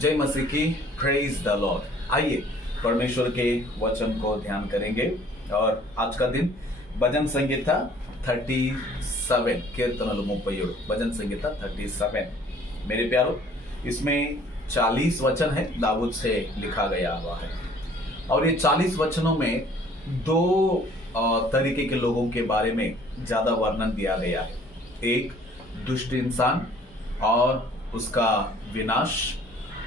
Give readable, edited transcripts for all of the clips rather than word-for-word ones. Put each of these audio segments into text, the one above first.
जय मसीह की। Praise the Lord. आइए परमेश्वर के वचन को ध्यान करेंगे। और आज का दिन भजन संगीता 37 कीर्तनలు 37 भजन संगीता 37। मेरे प्यारो, इसमें 40 वचन है, दाऊद से लिखा गया हुआ है। और ये 40 वचनों में दो तरीके के लोगों के बारे में ज्यादा वर्णन दिया गया है। एक दुष्ट इंसान और उसका विनाश।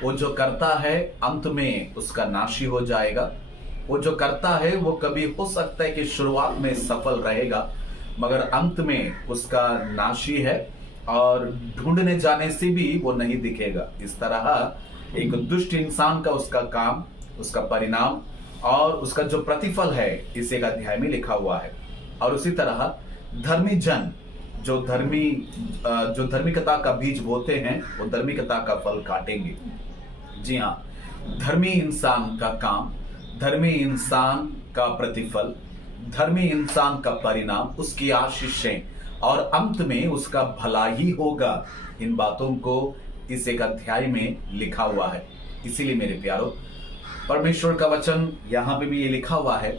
वो जो करता है अंत में उसका नाशी हो जाएगा। वो जो करता है वो कभी हो सकता है कि शुरुआत में सफल रहेगा, मगर अंत में उसका नाशी है और ढूंढने जाने से भी वो नहीं दिखेगा। इस तरह एक दुष्ट इंसान का उसका काम, उसका परिणाम और उसका जो प्रतिफल है इस एक अध्याय में लिखा हुआ है। और उसी तरह धर्मी जन जो धार्मिकता का बीज बोते हैं वो धार्मिकता का फल काटेंगे। जी हाँ, धर्मी इंसान का काम, धर्मी इंसान का प्रतिफल, धर्मी इंसान का परिणाम, उसकी आशीषें और अंत में उसका भला ही होगा। इन बातों को इस एक अध्याय में लिखा हुआ है। इसीलिए मेरे प्यारो, परमेश्वर का वचन यहाँ पे भी ये लिखा हुआ है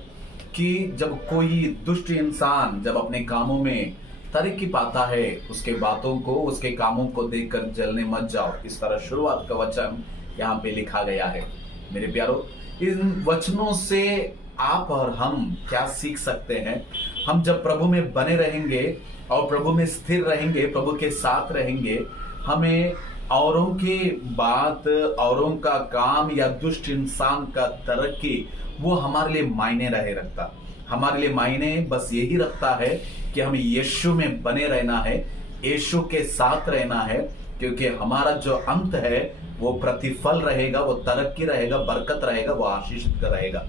कि जब कोई दुष्ट इंसान जब अपने कामों में तरक्की पाता है, उसके बातों को, उसके कामों को देखकर जलने मत जाओ। इस तरह शुरुआत का वचन यहाँ पे लिखा गया है। मेरे प्यारो, इन वचनों से आप और हम क्या सीख सकते हैं? हम जब प्रभु में बने रहेंगे और प्रभु में स्थिर रहेंगे, प्रभु के साथ रहेंगे, हमें औरों की बात, औरों का काम या दुष्ट इंसान का तरक्की वो हमारे लिए मायने रहे रखता। हमारे लिए मायने बस यही रखता है कि हमें यीशु में बने रहना है, यीशु के साथ रहना है, क्योंकि हमारा जो अंत है वो प्रतिफल रहेगा, वो तरक्की रहेगा, बरकत रहेगा, वो आशीषित रहेगा।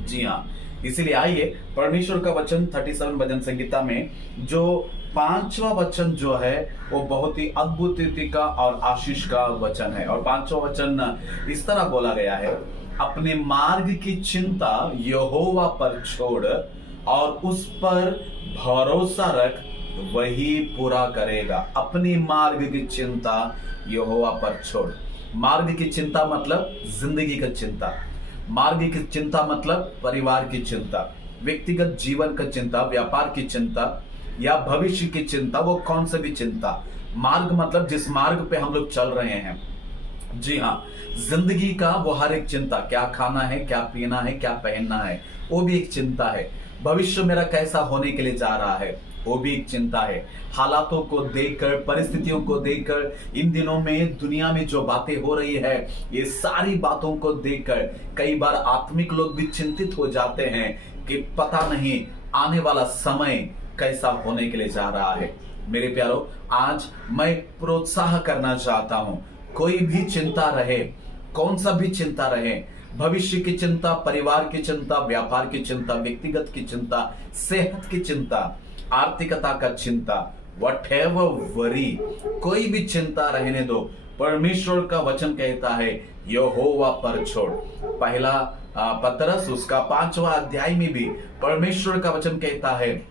जी हाँ, इसीलिए आइए परमेश्वर का वचन 37 भजन संगीता में जो 5वां वचन जो है वो बहुत ही अद्भुत रीति का और आशीष का वचन है। और 5वां वचन इस तरह बोला गया है, अपने मार्ग की चिंता यहोवा पर छोड़ और उस पर भरोसा रख, वही पूरा करेगा। अपनी मार्ग की चिंता यहोवा पर छोड़। मार्ग की चिंता मतलब जिंदगी की चिंता, मार्ग की चिंता मतलब परिवार की चिंता, व्यक्तिगत जीवन का चिंता, व्यापार की चिंता या भविष्य की चिंता, वो कौन सा भी चिंता। मार्ग मतलब जिस मार्ग पे हम लोग चल रहे हैं। जी हाँ, जिंदगी का वो हर एक चिंता, क्या खाना है, क्या पीना है, क्या पहनना है, वो भी एक चिंता है। भविष्य मेरा कैसा होने के लिए जा रहा है, वो भी एक चिंता है। हालातों को देखकर, परिस्थितियों को देखकर, इन दिनों में दुनिया में जो बातें हो रही है, ये सारी बातों को देखकर कई बार आत्मिक लोग भी चिंतित हो जाते हैं कि पता नहीं आने वाला समय कैसा होने के लिए जा रहा है। मेरे प्यारो, आज मैं प्रोत्साह करना चाहता हूं, कोई भी चिंता रहे, कौन सा भी चिंता रहे, भविष्य की चिंता, परिवार की चिंता, व्यापार की चिंता, व्यक्तिगत की चिंता, सेहत की चिंता, आर्थिकता का चिंता, व्हाटएवर वरी, कोई भी चिंता रहने दो। परमेश्वर का वचन कहता है यहोवा पर छोड़। पहला पतरस उसका 5वां अध्याय में भी परमेश्वर का वचन कहता है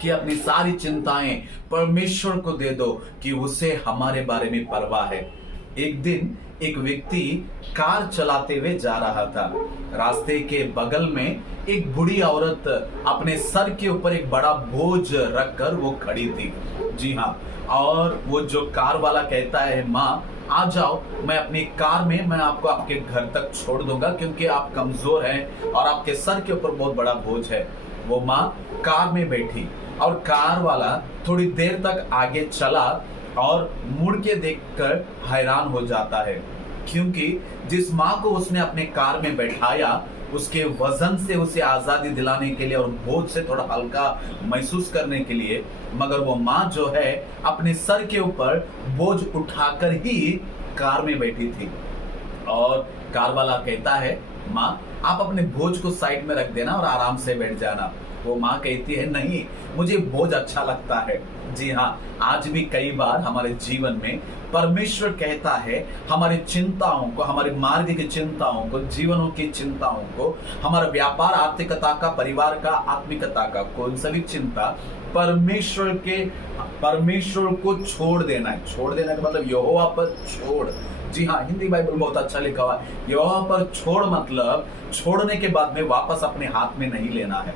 कि अपनी सारी चिंताएं परमेश्वर को दे दो, कि उसे हमारे बारे में परवाह है। एक दिन एक व्यक्ति कार चलाते हुए जा रहा था। रास्ते के बगल में एक बूढ़ी औरत अपने सर के ऊपर एक बड़ा बोझ रखकर वो खड़ी थी। जी हाँ, और वो जो कार वाला कहता है, माँ आ जाओ, मैं अपनी कार में मैं आपको आपके घर तक छोड़ दूंगा, क्योंकि आप कमजोर हैं और आपके सर के ऊपर बहुत बड़ा बोझ है। वो माँ कार में बैठी और कार वाला थोड़ी देर तक आगे चला और मुड़ के देखकर हैरान हो जाता है, क्योंकि जिस माँ को उसने अपने कार में बैठाया, उसके वजन से उसे आजादी दिलाने के लिए और बोझ से थोड़ा हल्का महसूस करने के लिए, मगर वो माँ जो है अपने सर के ऊपर बोझ उठाकर ही कार में बैठी थी। और कार वाला कहता है, माँ आप अपने बोझ को साइड में रख देना और आराम से बैठ जाना। वो माँ कहती है, नहीं, मुझे बोझ अच्छा लगता है। जी हाँ, आज भी कई बार हमारे जीवन में परमेश्वर कहता है हमारी चिंताओं को, हमारे मार्ग की चिंताओं को, जीवनों की चिंताओं को, हमारा व्यापार, आर्थिकता का, परिवार का, आत्मिकता का, कोई सभी चिंता परमेश्वर को छोड़ देना है। छोड़ देना का मतलब यहोवा पर छोड़, जी हाँ, हिंदी बाइबल बहुत अच्छा लिखा हुआ है। यहोवा पर छोड़ मतलब छोड़ने के बाद में वापस अपने हाथ में नहीं लेना है।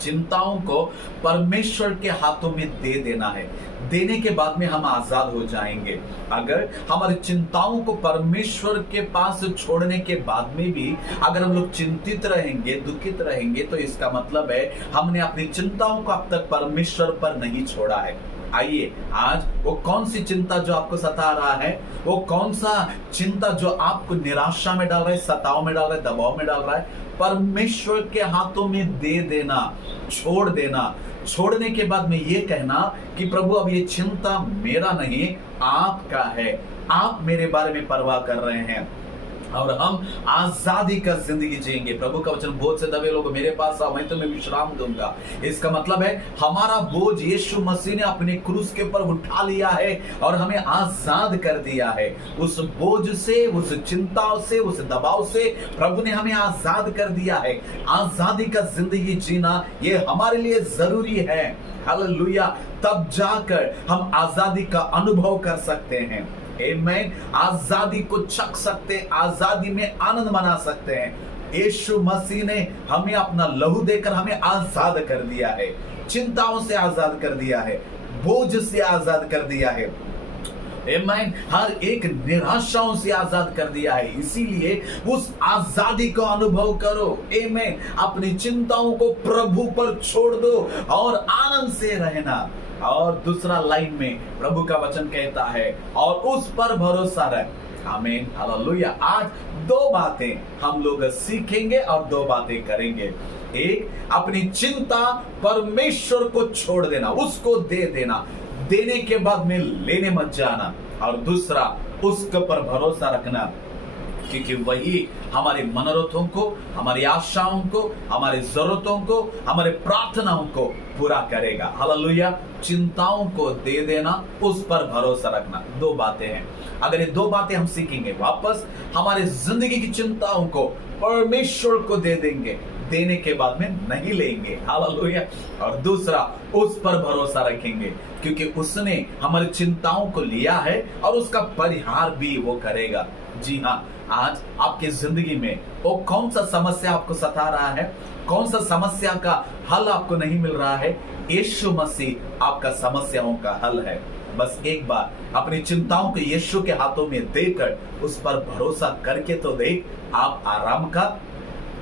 चिंताओं को परमेश्वर के हाथों में दे देना है। देने के बाद में हम आजाद हो जाएंगे। अगर हमारी चिंताओं को परमेश्वर के पास छोड़ने के बाद में भी अगर हम लोग चिंतित रहेंगे, दुखित रहेंगे, तो इसका मतलब है हमने अपनी चिंताओं को अब तक परमेश्वर पर नहीं छोड़ा है। आइए, आज वो कौन सी चिंता जो आपको सता रहा है, वो कौन सा चिंता जो आपको निराशा में डाल रहा है, सताव में डाल रहा है, दबाव में डाल रहा है, परमेश्वर के हाथों में दे देना, छोड़ देना। छोड़ने के बाद में ये कहना कि प्रभु अब ये चिंता मेरा नहीं, आपका है। आप मेरे बारे में परवाह कर रहे हैं और हम आजादी का जिंदगी जिएंगे। प्रभु का वचन, बोझ से दबे लोग मेरे पास आओ, मैं तुम्हें विश्राम दूंगा। इसका मतलब है हमारा बोझ यीशु मसीह ने अपने क्रूस के ऊपर उठा लिया है और हमें आजाद कर दिया है। उस बोझ से, उस चिंताओं से, उस दबाव से प्रभु ने हमें आजाद कर दिया है। आजादी का जिंदगी जीना ये हमारे लिए जरूरी है। हालेलुया। तब जाकर हम आजादी का अनुभव कर सकते हैं। आमीन। आजादी को चख सकते हैं, आजादी में आनंद मना सकते हैं। यीशु मसीह ने हमें अपना लहू देकर हमें आजाद कर दिया है, चिंताओं से आजाद कर दिया है, बोझ से आजाद कर दिया है, आमीन, हर एक निराशाओं से आजाद कर दिया है। इसीलिए उस आजादी को अनुभव करो। आमीन। अपनी चिंताओं को प्रभु पर छोड़ दो और आनंद से रहना। और दूसरा लाइन में प्रभु का वचन कहता है, और उस पर भरोसा रख। आमीन, हालेलुया। आज दो बातें हम लोग सीखेंगे और दो बातें करेंगे। एक, अपनी चिंता परमेश्वर को छोड़ देना, उसको दे देना, देने के बाद में लेने मत जाना। और दूसरा, उसके पर भरोसा रखना, क्योंकि वही हमारे मनोरथों को, हमारी आशाओं को, हमारी जरूरतों को, हमारे प्रार्थनाओं को पूरा करेगा। हालेलुया। चिंताओं को दे देना, उस पर भरोसा रखना, दो बातें हैं। अगर ये दो बातें हम सीखेंगे, वापस हमारे जिंदगी की चिंताओं को परमेश्वर को दे देंगे, देने के बाद में नहीं लेंगे। हालेलुया। और दूसरा, उस पर भरोसा रखेंगे, क्योंकि उसने हमारी चिंताओं को लिया है और उसका परिहार भी वो करेगा। जी हाँ, आज आपकी जिंदगी में वो कौन सा समस्या आपको सता रहा है, कौन सा समस्या का हल आपको नहीं मिल रहा है, यीशु मसीह आपका समस्याओं का हल है। बस एक बार अपनी चिंताओं को यीशु के हाथों में देकर उस पर भरोसा करके तो देख, आप आराम का,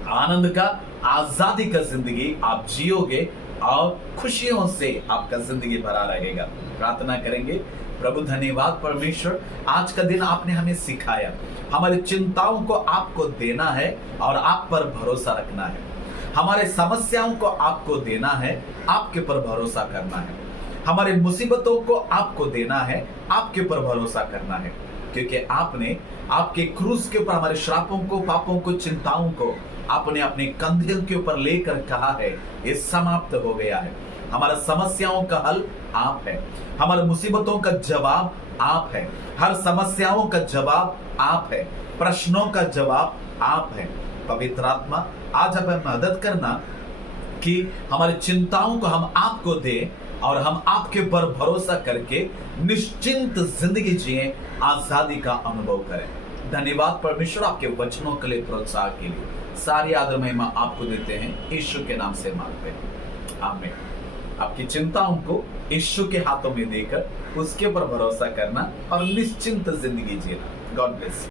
आनंद का, आजादी का जिंदगी आप जियोगे और खुशियों से आपका जिंदगी भरा रहेगा। प्रार्थना करेंगे। प्रभु धन्यवाद परमेश्वर, आज का दिन आपने हमें सिखाया, हमारी चिंताओं को आपको देना है और आप पर भरोसा रखना है। हमारे समस्याओं को आपको देना है, आपके पर भरोसा करना है। हमारे मुसीबतों को आपको देना है, आपके ऊपर भरोसा करना है, क्योंकि आपने आपके क्रूस के ऊपर हमारे श्रापों को, पापों को, चिंताओं को आपने अपने कंधे के ऊपर लेकर कहा है, ये समाप्त हो गया है। हमारा समस्याओं का हल आप है, हमारे मुसीबतों का जवाब आप है, हर समस्याओं का जवाब आप है, प्रश्नों का जवाब आप है। पवित्र आत्मा, आज हमें मदद करना कि हमारी चिंताओं को हम आपको दें और हम आपके ऊपर भरोसा करके निश्चिंत जिंदगी जिए, आजादी का अनुभव करें। धन्यवाद परमेश्वर आपके वचनों के लिए, प्रोत्साह के लिए। सारी आदर महिमा आपको देते हैं, यीशु के नाम से मांगते हैं, आमीन। आपकी चिंताओं को यीशु के हाथों में देकर उसके ऊपर भरोसा करना और निश्चिंत जिंदगी जीना। God bless.